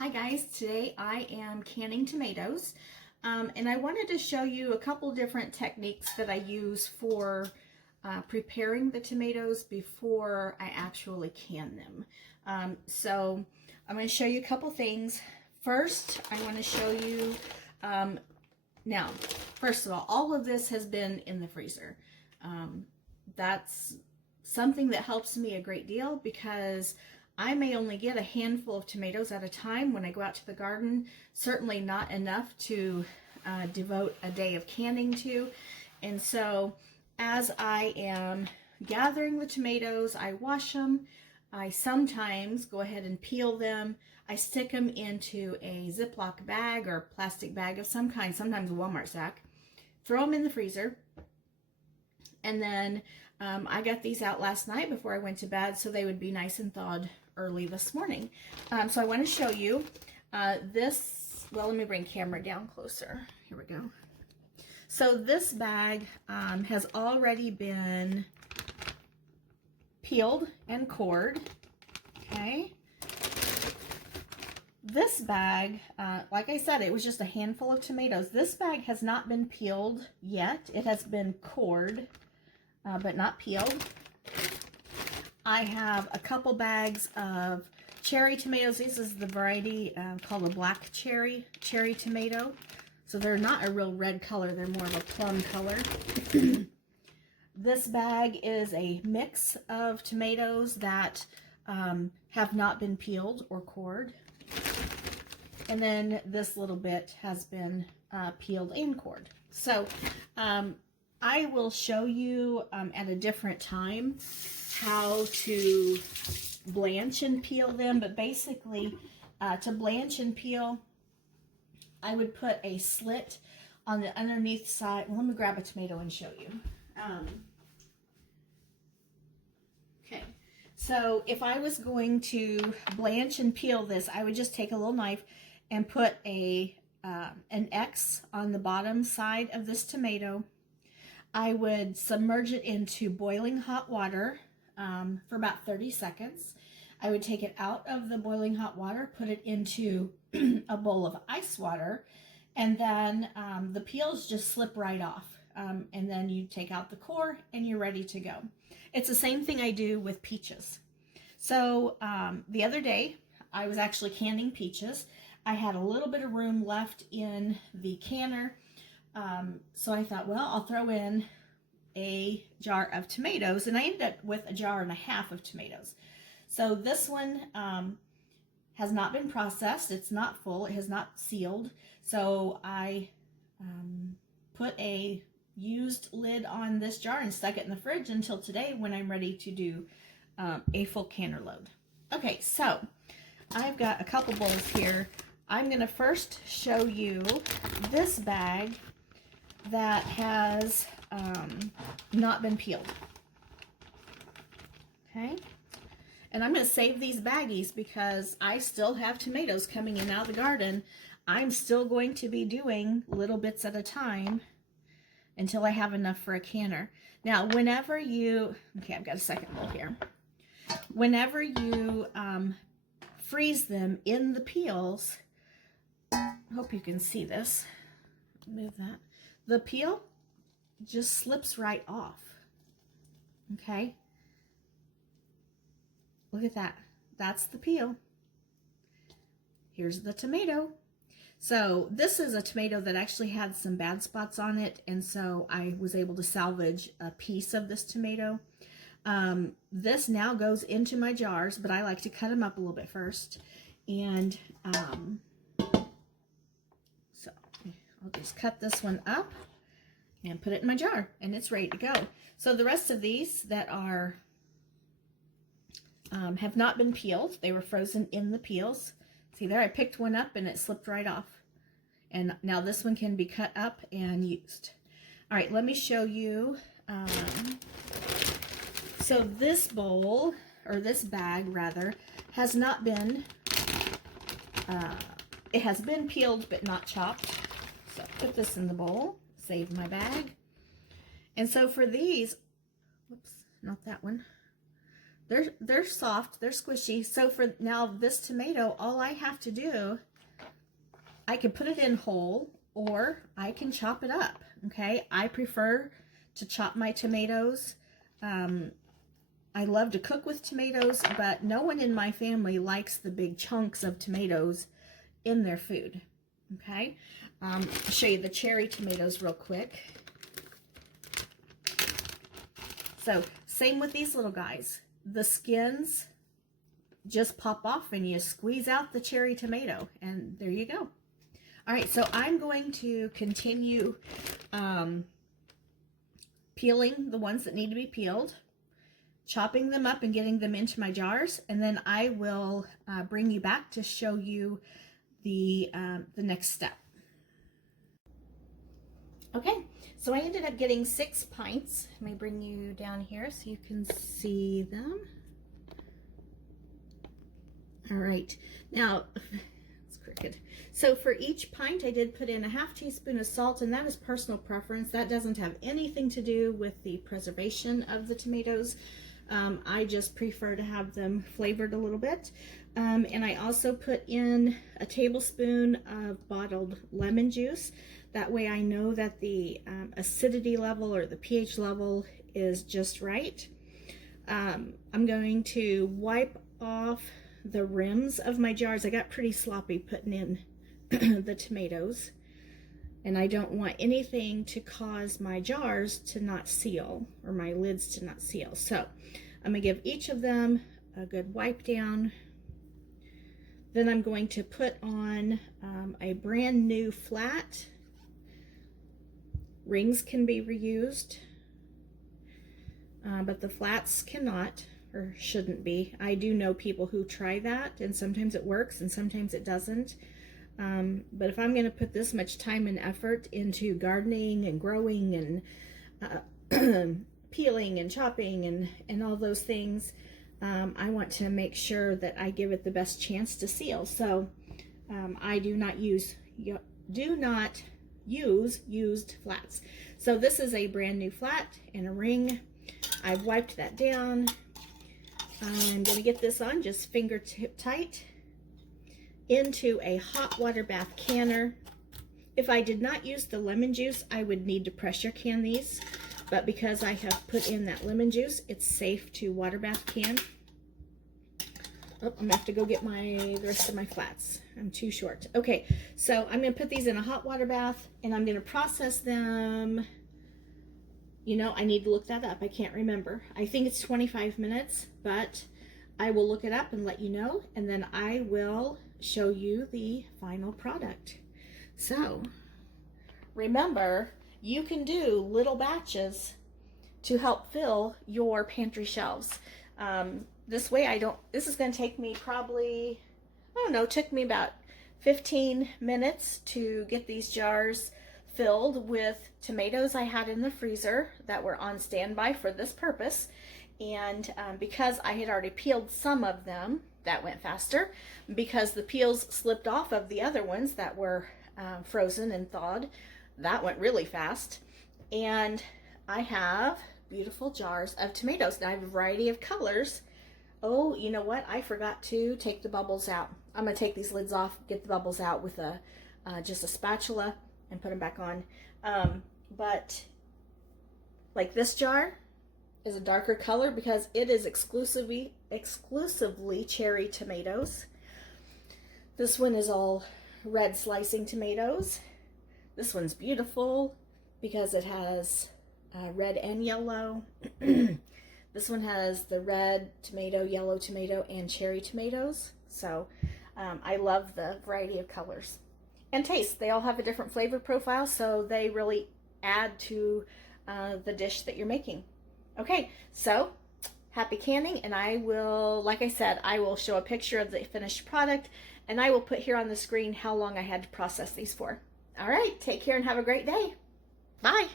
Hi guys, today I am canning tomatoes and I wanted to show you a couple different techniques that I use for preparing the tomatoes before I actually can them. So I'm going to show you a couple things. First, I want to show you, now, first of all of this has been in the freezer. That's something that helps me a great deal because I may only get a handful of tomatoes at a time when I go out to the garden, certainly not enough to devote a day of canning to. And so as I am gathering the tomatoes, I wash them. I sometimes go ahead and peel them. I stick them into a Ziploc bag or plastic bag of some kind, sometimes a Walmart sack. Throw them in the freezer. And then I got these out last night before I went to bed so they would be nice and thawed early this morning. So I want to show you this. Well, let me bring camera down closer. Here we go. So this bag has already been peeled and cored. Okay. This bag, like I said, it was just a handful of tomatoes. This bag has not been peeled yet. It has been cored, but not peeled. I have a couple bags of cherry tomatoes. This is the variety called a black cherry tomato. So they're not a real red color. They're more of a plum color. This bag is a mix of tomatoes that have not been peeled or cored. And then this little bit has been peeled and cored. So I will show you at a different time how to blanch and peel them, but basically to blanch and peel, I would put a slit on the underneath side. Well, let me grab a tomato and show you. Okay, so if I was going to blanch and peel this, I would just take a little knife and put an X on the bottom side of this tomato. I would submerge it into boiling hot water for about 30 seconds. I would take it out of the boiling hot water, put it into a bowl of ice water, and then the peels just slip right off. And then you take out the core and you're ready to go. It's the same thing I do with peaches. So the other day, I was actually canning peaches. I had a little bit of room left in the canner. So I thought, well, I'll throw in a jar of tomatoes, and I ended up with a jar and a half of tomatoes. So this one has not been processed. It's not full. It has not sealed. So I put a used lid on this jar and stuck it in the fridge until today when I'm ready to do a full canner load. Okay, so I've got a couple bowls here. I'm going to first show you this bag that has not been peeled. Okay, and I'm going to save these baggies because I still have tomatoes coming in out of the garden. I'm still going to be doing little bits at a time until I have enough for a canner. Now, whenever you, okay, I've got a second bowl here. Whenever you freeze them in the peels, I hope you can see this. Move that. The peel just slips right off. Okay? Look at that. That's the peel. Here's the tomato. So this is a tomato that actually had some bad spots on it, and so I was able to salvage a piece of this tomato. This now goes into my jars, but I like to cut them up a little bit first. And so I'll just cut this one up and put it in my jar, and it's ready to go. So the rest of these that are have not been peeled, they were frozen in the peels. See there, I picked one up and it slipped right off. And now this one can be cut up and used. All right, let me show you. So this bowl, or this bag rather, has not been, it has been peeled but not chopped. So put this in the bowl, save my bag. And so for these, whoops, not that one. they're soft, they're squishy. So for now this tomato, all I have to do, I can put it in whole or I can chop it up. Okay, I prefer to chop my tomatoes. I love to cook with tomatoes, but no one in my family likes the big chunks of tomatoes in their food. Okay, I'll show you the cherry tomatoes real quick. So same with these little guys. The skins just pop off and you squeeze out the cherry tomato and there you go. All right, so I'm going to continue peeling the ones that need to be peeled, chopping them up and getting them into my jars, and then I will bring you back to show you the next step. Okay, so I ended up getting 6 pints. Let me bring you down here so you can see them. All right, now it's crooked. So for each pint, I did put in a ½ teaspoon of salt, and that is personal preference. That doesn't have anything to do with the preservation of the tomatoes. I just prefer to have them flavored a little bit. And I also put in a tablespoon of bottled lemon juice. That way I know that the acidity level or the pH level is just right. I'm going to wipe off the rims of my jars. I got pretty sloppy putting in the tomatoes, and I don't want anything to cause my jars to not seal or my lids to not seal. So I'm gonna give each of them a good wipe down. Then I'm going to put on a brand new flat. Rings can be reused, but the flats cannot or shouldn't be. I do know people who try that, and sometimes it works and sometimes it doesn't. But if I'm going to put this much time and effort into gardening and growing and peeling and chopping and all those things, I want to make sure that I give it the best chance to seal. So I do not use used flats. So this is a brand new flat and a ring. I've wiped that down. I'm going to get this on just fingertip tight into a hot water bath canner. If I did not use the lemon juice, I would need to pressure can these, but because I have put in that lemon juice, it's safe to water bath can. Oh, I'm gonna have to go get the rest of my flats. I'm too short. Okay, so I'm gonna put these in a hot water bath and I'm gonna process them. You know, I need to look that up. I can't remember. I think it's 25 minutes, but I will look it up and let you know, and then I will show you the final product. So remember, you can do little batches to help fill your pantry shelves. This way this is going to take me probably, I don't know, it took me about 15 minutes to get these jars filled with tomatoes I had in the freezer that were on standby for this purpose. And because I had already peeled some of them, that went faster. Because the peels slipped off of the other ones that were frozen and thawed, that went really fast. And I have beautiful jars of tomatoes. Now I have a variety of colors. Oh, you know what? I forgot to take the bubbles out. I'm going to take these lids off, get the bubbles out with just a spatula and put them back on. But like this jar is a darker color because it is exclusively cherry tomatoes. This one is all red slicing tomatoes. This one's beautiful because it has red and yellow. This one has the red tomato, yellow tomato, and cherry tomatoes. So I love the variety of colors and taste. They all have a different flavor profile, so they really add to the dish that you're making. Okay, so happy canning, and I will, like I said, I will show a picture of the finished product, and I will put here on the screen how long I had to process these for. All right, take care and have a great day. Bye.